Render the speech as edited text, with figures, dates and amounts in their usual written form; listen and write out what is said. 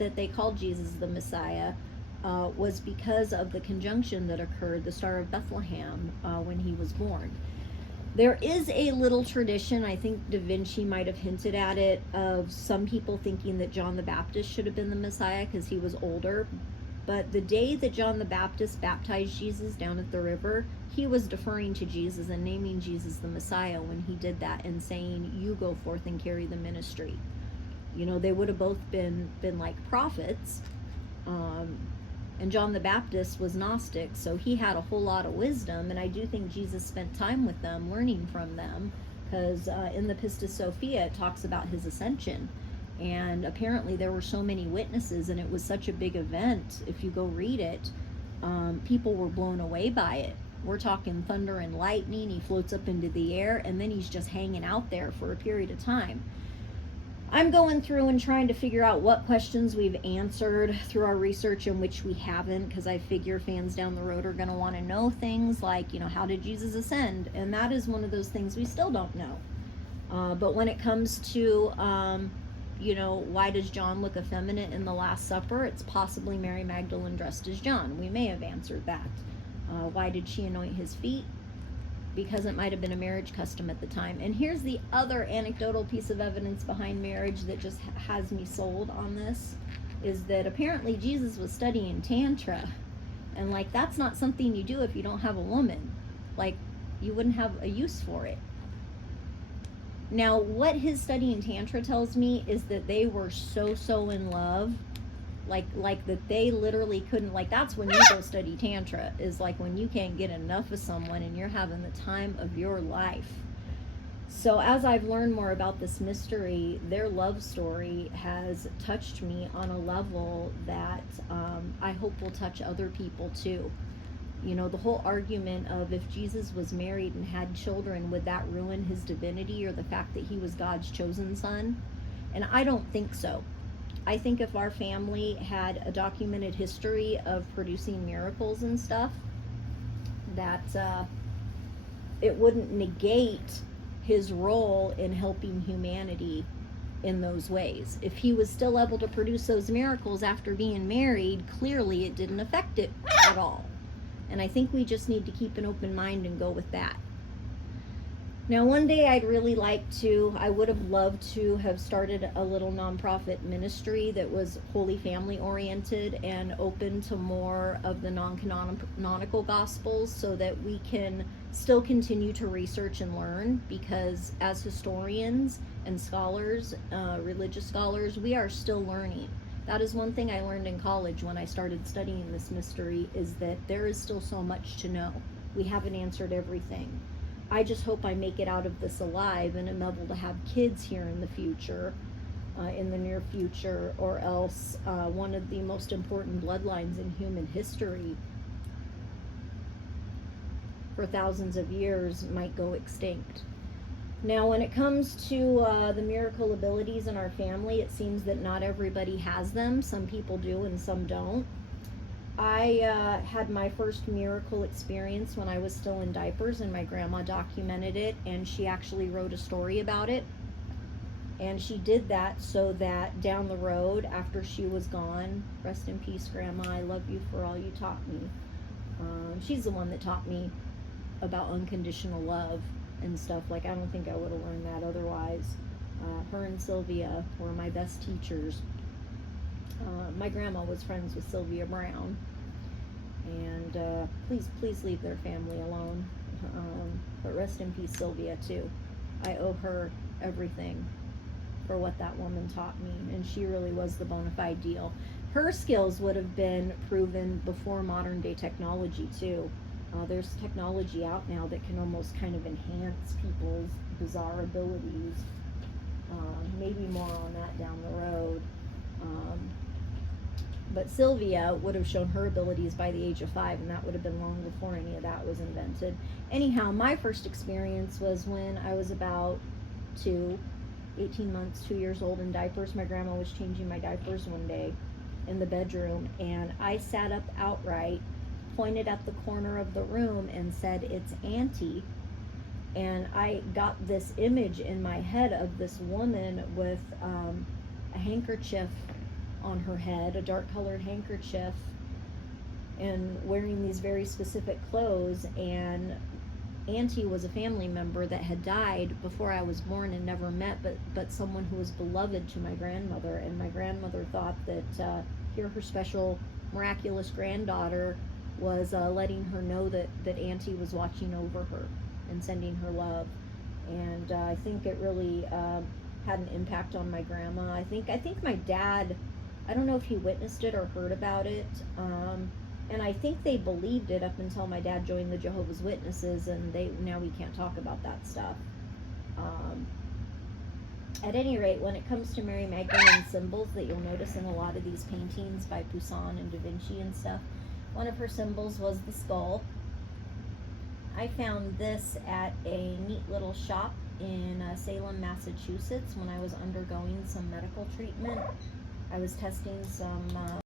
that they called Jesus the Messiah was because of the conjunction that occurred, the Star of Bethlehem, when he was born. There is a little tradition, I think DaVinci might have hinted at it, of some people thinking that John the Baptist should have been the Messiah because he was older. But the day that John the Baptist baptized Jesus down at the river, he was deferring to Jesus and naming Jesus the Messiah when he did that, and saying, you go forth and carry the ministry. You know, they would have both been like prophets. And John the Baptist was Gnostic, so he had a whole lot of wisdom, and I do think Jesus spent time with them, learning from them, because in the Pistis Sophia it talks about his ascension, and apparently there were so many witnesses, and it was such a big event. If you go read it, people were blown away by it. We're talking thunder and lightning. He floats up into the air, and then he's just hanging out there for a period of time. I'm going through and trying to figure out what questions we've answered through our research and which we haven't, because I figure fans down the road are going to want to know things like, you know, how did Jesus ascend? And that is one of those things we still don't know. But when it comes to, you know, why does John look effeminate in the Last Supper? It's possibly Mary Magdalene dressed as John. We may have answered that. Why did she anoint his feet? Because it might have been a marriage custom at the time. And here's the other anecdotal piece of evidence behind marriage that just has me sold on this, is that apparently Jesus was studying Tantra. And like, that's not something you do if you don't have a woman. Like, you wouldn't have a use for it. Now, what his studying Tantra tells me is that they were so in love, like that they literally couldn't, like, that's when you go study Tantra, is like when you can't get enough of someone and you're having the time of your life. So as I've learned more about this mystery, their love story has touched me on a level that I hope will touch other people too. You know, the whole argument of if Jesus was married and had children, would that ruin his divinity or the fact that he was God's chosen son? And I don't think so. I think if our family had a documented history of producing miracles and stuff, that it wouldn't negate his role in helping humanity in those ways. If he was still able to produce those miracles after being married, clearly it didn't affect it at all. And I think we just need to keep an open mind and go with that. Now, one day I would have loved to have started a little nonprofit ministry that was Holy Family oriented and open to more of the non-canonical gospels, so that we can still continue to research and learn, because as historians and scholars, religious scholars, we are still learning. That is one thing I learned in college when I started studying this mystery, is that there is still so much to know. We haven't answered everything. I just hope I make it out of this alive and am able to have kids here in the future, in the near future, or else one of the most important bloodlines in human history for thousands of years might go extinct. Now, when it comes to the miracle abilities in our family, it seems that not everybody has them. Some people do and some don't. I had my first miracle experience when I was still in diapers, and my grandma documented it, and she actually wrote a story about it. And she did that so that down the road, after she was gone, rest in peace, Grandma, I love you for all you taught me. She's the one that taught me about unconditional love and stuff. Like, I don't think I would have learned that otherwise. Her and Sylvia were my best teachers. My grandma was friends with Sylvia Brown, and please leave their family alone. But rest in peace, Sylvia, too. I owe her everything for what that woman taught me, and she really was the bona fide deal. Her skills would have been proven before modern day technology, too. There's technology out now that can almost kind of enhance people's bizarre abilities. Maybe more on that down the road. But Sylvia would have shown her abilities by the age of 5, and that would have been long before any of that was invented. Anyhow, my first experience was when I was about 18 months, 2 years old, in diapers. My grandma was changing my diapers one day in the bedroom, and I sat up outright, pointed at the corner of the room, and said, "It's Auntie." And I got this image in my head of this woman with a handkerchief on her head, a dark colored handkerchief, and wearing these very specific clothes. And Auntie was a family member that had died before I was born and never met, but someone who was beloved to my grandmother. And my grandmother thought that here her special miraculous granddaughter was letting her know that Auntie was watching over her and sending her love. And I think it really had an impact on my grandma. I think my dad, I don't know if he witnessed it or heard about it, and I think they believed it up until my dad joined the Jehovah's Witnesses, and now we can't talk about that stuff. At any rate, when it comes to Mary Magdalene symbols that you'll notice in a lot of these paintings by Poussin and DaVinci and stuff, one of her symbols was the skull. I found this at a neat little shop in Salem, Massachusetts when I was undergoing some medical treatment. I was testing some